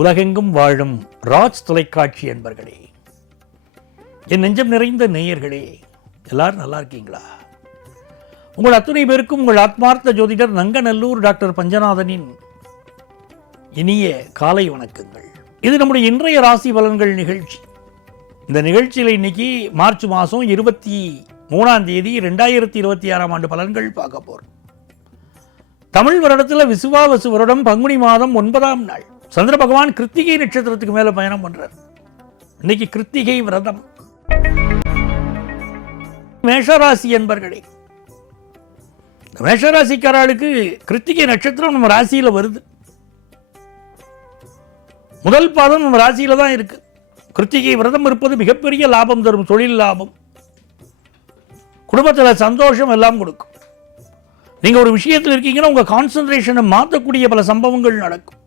உலகெங்கும் வாழும் ராஜ் தொலைக்காட்சி என்பர்களே, என் நெஞ்சம் நிறைந்த நேயர்களே, எல்லாரும் நல்லா இருக்கீங்களா? உங்கள் அத்துணை பேருக்கும் உங்கள் ஆத்மார்த்த ஜோதிடர் நங்கநல்லூர் டாக்டர் பஞ்சநாதனின் இனிய காலை வணக்கங்கள். இது நம்முடைய இன்றைய ராசி பலன்கள் நிகழ்ச்சி. இந்த நிகழ்ச்சியில் இன்னைக்கு மார்ச் மாதம் 23ஆம் தேதி 2026ஆம் ஆண்டு பலன்கள் பார்க்க போகிறோம். தமிழ் வருடத்தில் விசுவாவசு வருடம் பங்குனி மாதம் 9ஆம் நாள். சந்திர பகவான் கிருத்திகை நட்சத்திரத்துக்கு மேல பயணம் பண்றார். இன்னைக்கு கிருத்திகை விரதம். மேஷராசி என்பர்களே, மேஷராசிக்காரர்களுக்கு கிருத்திகை நட்சத்திரம் நம்ம ராசியில வருது. முதல் பாதம் நம்ம ராசியில தான் இருக்கு. கிருத்திகை விரதம் இருப்பது மிகப்பெரிய லாபம் தரும், தொழில் லாபம், குடும்பத்தில் சந்தோஷம் எல்லாம் கொடுக்கும். நீங்க ஒரு விஷயத்தில் இருக்கீங்கன்னா உங்க கான்சன்ட்ரேஷனை மாற்றக்கூடிய பல சம்பவங்கள் நடக்கும்.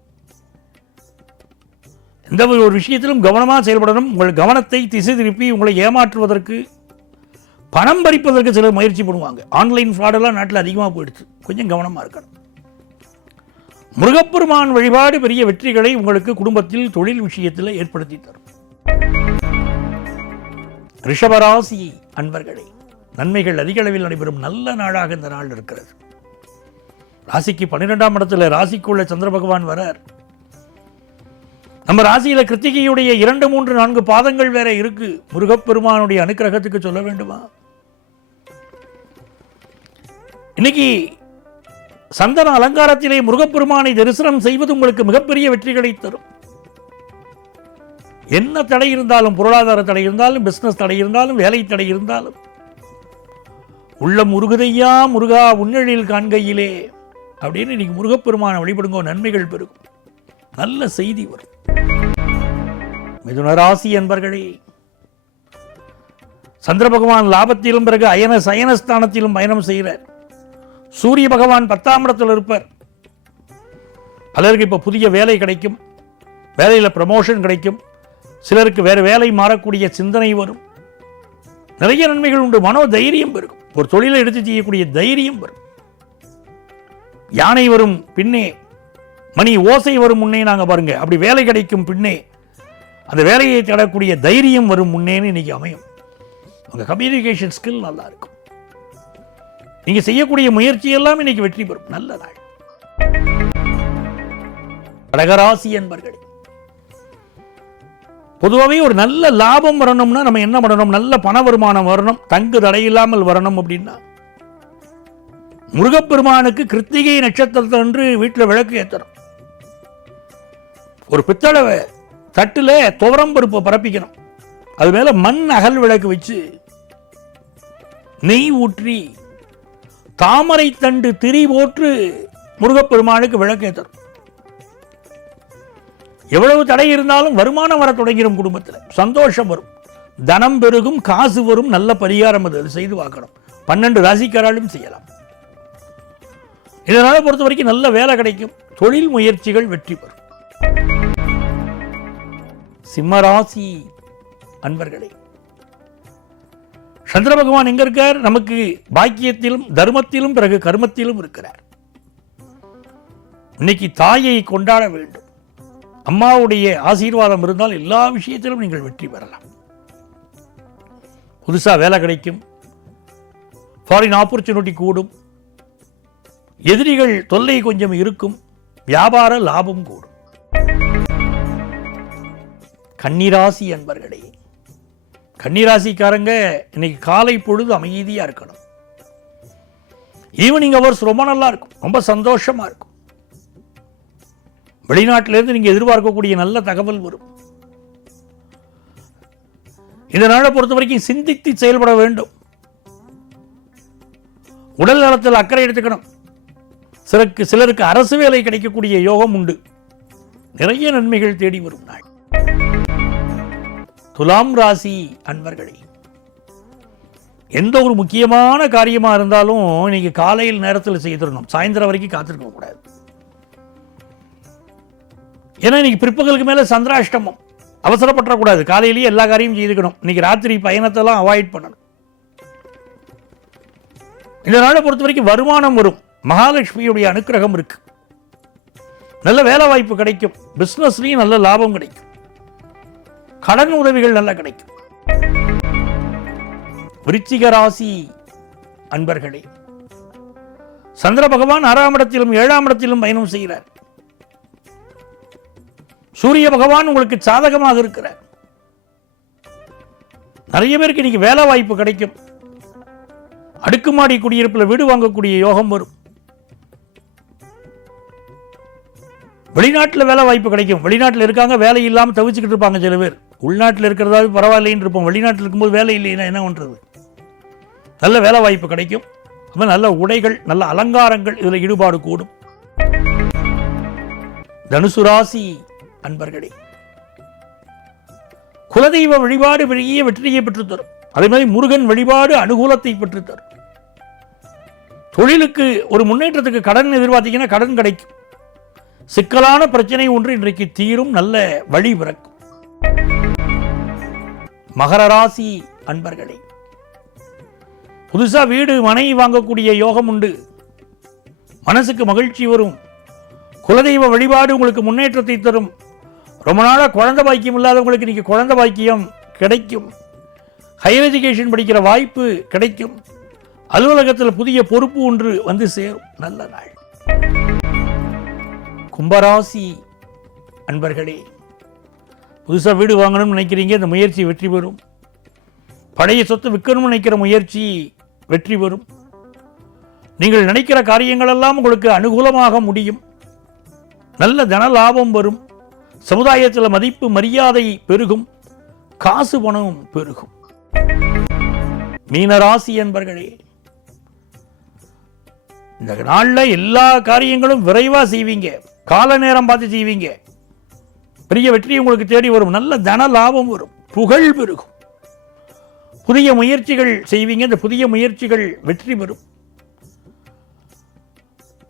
எந்த ஒரு விஷயத்திலும் கவனமாக செயல்படணும். உங்கள் கவனத்தை திசை திருப்பி உங்களை ஏமாற்றுவதற்கு, பணம் பறிப்பதற்கு சிலர் முயற்சி பண்ணுவாங்க. ஆன்லைன் ஃப்ராடெல்லாம் நாட்டில் அதிகமாக போயிடுச்சு. கொஞ்சம் கவனமாக இருக்கணும். முருகப்பெருமான் வழிபாடு பெரிய வெற்றிகளை உங்களுக்கு குடும்பத்தில், தொழில் விஷயத்தில் ஏற்படுத்தி தரும். ரிஷபராசி அன்பர்களே, நன்மைகள் அதிக அளவில் நடைபெறும் நல்ல நாளாக இந்த நாள் இருக்கிறது. ராசிக்கு 12ஆம் இடத்துல ராசிக்குள்ள சந்திர பகவான் வரார். நம்ம ராசியில கிருத்திகையுடைய 2, 3, 4 பாதங்கள் வேற இருக்கு. முருகப்பெருமானுடைய அனுக்கிரகத்துக்கு சொல்ல வேண்டுமா? இன்னைக்கு சந்தன அலங்காரத்திலே முருகப்பெருமானை தரிசனம் செய்வது உங்களுக்கு மிகப்பெரிய வெற்றிகளை தரும். என்ன தடை இருந்தாலும், பொருளாதார தடை இருந்தாலும், பிசினஸ் தடை இருந்தாலும், வேலை தடை இருந்தாலும், உள்ளம் முருகுதையா முருகா உன்னெழில் காண்கையிலே அப்படின்னு இன்னைக்கு முருகப்பெருமானை வழிபடுங்க, நன்மைகள் பெருகும், நல்ல செய்தி வரும். மிதுனராசி என்பர்களே, சந்திர பகவான் லாபத்திலும் பிறகு அயன சயனஸ்தானத்திலும் பயணம் செய்கிறார். சூரிய பகவான் 10ஆம் இடத்தில் இருப்பார். பலருக்கு இப்போ புதிய வேலை கிடைக்கும், வேலையில் ப்ரமோஷன் கிடைக்கும், சிலருக்கு வேறு வேலை மாறக்கூடிய சிந்தனை வரும். நிறைய நன்மைகள் உண்டு. மனோ தைரியம் பெருகும். ஒரு தொழிலை எடுத்து செய்யக்கூடிய தைரியம் வரும். யானை வரும் பின்னே, மணி ஓசை வரும் முன்னே, நாங்கள் பாருங்க அப்படி வேலை கிடைக்கும் பின்னே அந்த வேலையை தேடக்கூடிய தைரியம் வரும் முன்னேன்னு இன்னைக்கு அமையும். உங்கள் கம்யூனிகேஷன் ஸ்கில் நல்லா இருக்கும். நீங்க செய்யக்கூடிய முயற்சி எல்லாம் இன்னைக்கு வெற்றி பெறும். நல்ல நாள். கடகராசி என்பர்களே, பொதுவாகவே ஒரு நல்ல லாபம் வரணும்னா நம்ம என்ன பண்ணணும்? நல்ல பண வருமானம் வரணும், தங்கு தடையில்லாமல் வரணும். அப்படின்னா முருகப்பெருமானுக்கு கிருத்திகை நட்சத்திரத்தன்று வீட்டில் விளக்கு ஏற்றணும். ஒரு பித்தளை தட்டில் துவரம் பருப்பை பரப்பிக்கணும். அது மேல மண் அகல் விளக்கு வச்சு நெய் ஊற்றி தாமரை தண்டு திரி போற்று முருகப்பெருமானுக்கு விளக்கு ஏற்றணும். எவ்வளவு தடை இருந்தாலும் வருமானம் வர தொடங்கிடும். குடும்பத்தில் சந்தோஷம் வரும், தனம் பெருகும், காசு வரும். நல்ல பரிகாரம் அது செய்து பார்க்கணும். 12 ராசிக்காரர்களும் செய்யலாம். இதனால பொறுத்த வரைக்கும் நல்ல வேலை கிடைக்கும், தொழில் முயற்சிகள் வெற்றி பெறும். சிம்மராசி அன்பர்களே, சந்திர பகவான் எங்க இருக்கார்? நமக்கு பாக்கியத்திலும் தர்மத்திலும் பிறகு கர்மத்திலும் இருக்கிறார். இன்னைக்கு தாயை கொண்டாட வேண்டும். அம்மாவுடைய ஆசீர்வாதம் இருந்தால் எல்லா விஷயத்திலும் நீங்கள் வெற்றி பெறலாம். புதுசா வேலை கிடைக்கும், ஃபாரின் ஆப்பர்ச்சுனிட்டி கூடும், எதிரிகள் தொல்லை கொஞ்சம் இருக்கும், வியாபார லாபம் கூடும். கன்னிராசி அன்பர்களே, கன்னிராசிக்காரங்க இன்னைக்கு காலை பொழுது அமைதியா இருக்கணும். ஈவினிங் அவர்ஸ் ரொம்ப நல்லா இருக்கும், ரொம்ப சந்தோஷமா இருக்கும். வெளிநாட்டிலிருந்து நீங்க எதிர்பார்க்கக்கூடிய நல்ல தகவல் வரும். இந்த நாளை பொறுத்த வரைக்கும் சிந்தித்து செயல்பட வேண்டும். உடல் நலத்தில் அக்கறை எடுத்துக்கணும். சிலருக்கு அரசு வேலை கிடைக்கக்கூடிய யோகம் உண்டு. நிறைய நன்மைகள் தேடி வரும் நாள். துலாம் ராசி அன்பர்களே, எந்த ஒரு முக்கியமான காரியமா இருந்தாலும் இன்னைக்கு காலையில் நேரத்தில் செய்திடணும். சாயந்தரம் வரைக்கும் காத்திருக்க கூடாது. ஏன்னா இன்னைக்கு பிற்பகலுக்கு மேல சந்திராஷ்டமம், அவசரப்படக்கூடாது. காலையிலேயே எல்லா காரியமும் செய்துக்கணும். இன்னைக்கு ராத்திரி பயணத்தெல்லாம் அவாய்ட் பண்ணணும். இந்த நாளை பொறுத்த வரைக்கும் வருமானம் வரும். மகாலட்சுமியுடைய அனுக்கிரகம் இருக்கு. நல்ல வேலை வாய்ப்பு கிடைக்கும். பிசினஸ்லயும் நல்ல லாபம் கிடைக்கும். கடன் உதவிகள் நல்லா கிடைக்கும். விருச்சிக ராசி அன்பர்களே, சந்திர பகவான் 6ஆம் இடத்திலும் 7ஆம் இடத்திலும் பயணம் செய்கிறார். சூரிய பகவான் உங்களுக்கு சாதகமாக இருக்கிறார். நிறைய பேருக்கு இன்னைக்கு வேலை வாய்ப்பு கிடைக்கும். அடுக்குமாடி குடியிருப்பில் வீடு வாங்கக்கூடிய யோகம் வரும். வெளிநாட்டில் வேலை வாய்ப்பு கிடைக்கும். வெளிநாட்டில் இருக்காங்க, வேலை இல்லாமல் தவிச்சுக்கிட்டு இருப்பாங்க சில பேர். உள்நாட்டில் இருக்கிறதாவது பரவாயில்லைன்னு இருப்போம். வெளிநாட்டில் இருக்கும்போது வேலை இல்லைன்னா என்ன பண்ணுறது? நல்ல வேலை வாய்ப்பு கிடைக்கும். அப்போ நல்ல உடைகள், நல்ல அலங்காரங்கள், இதில் ஈடுபாடு கூடும். தனுசு ராசி அன்பர்களே, குலதெய்வ வழிபாடு பெரிய வெற்றியை பெற்றுத்தரும். அதே மாதிரி முருகன் வழிபாடு அனுகூலத்தை பெற்றுத்தரும். தொழிலுக்கு ஒரு முன்னேற்றத்துக்கு கடன் எதிர்பார்த்தீங்கன்னா கடன் கிடைக்கும். சிக்கலான பிரச்சனை ஒன்று இன்றைக்கு தீரும். நல்ல வழி பிறக்கும். மகர ராசி அன்பர்களே, புதுசா வீடு மனை வாங்கக்கூடிய யோகம் உண்டு. மனசுக்கு மகிழ்ச்சி வரும். குலதெய்வ வழிபாடு உங்களுக்கு முன்னேற்றத்தை தரும். ரொம்ப நாளாக குழந்தை பாக்கியம் இல்லாதவங்களுக்கு இன்னைக்கு குழந்தை பாக்கியம் கிடைக்கும். ஹையர் எஜுகேஷன் படிக்கிற வாய்ப்பு கிடைக்கும். அலுவலகத்தில் புதிய பொறுப்பு ஒன்று வந்து சேரும். நல்ல நாள். கும்பராசி அன்பர்களே, புதுசாக வீடு வாங்கணும்னு நினைக்கிறீங்க, இந்த முயற்சி வெற்றி பெறும். பழைய சொத்து விற்கணும்னு நினைக்கிற முயற்சி வெற்றி பெறும். நீங்கள் நினைக்கிற காரியங்கள் எல்லாம் உங்களுக்கு அனுகூலமாக முடியும். நல்ல தன லாபம் வரும். சமுதாயத்தில் மதிப்பு மரியாதை பெருகும். காசு பணம் பெருகும். மீனராசி என்பர்களே, இந்த நாளில் எல்லா காரியங்களும் விரைவா செய்வீங்க. கால நேரம் பார்த்து செய்வீங்க. பெரிய வெற்றி உங்களுக்கு தேடி வரும். நல்ல தன லாபம் வரும். புகழ் பெருகும். புதிய முயற்சிகள் செய்வீங்க. இந்த புதிய முயற்சிகள் வெற்றி பெறும்.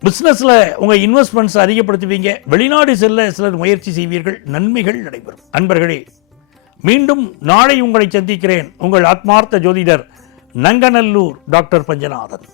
பிசினஸ்ல உங்க இன்வெஸ்ட்மெண்ட்ஸ் அதிகப்படுத்துவீங்க. வெளிநாடு செல்ல சிலர் முயற்சி செய்வீர்கள். நன்மைகள் நடைபெறும். அன்பர்களே, மீண்டும் நாளை உங்களை சந்திக்கிறேன். உங்கள் ஆத்மார்த்த ஜோதிடர் நங்கநல்லூர் டாக்டர் பஞ்சநாதன்.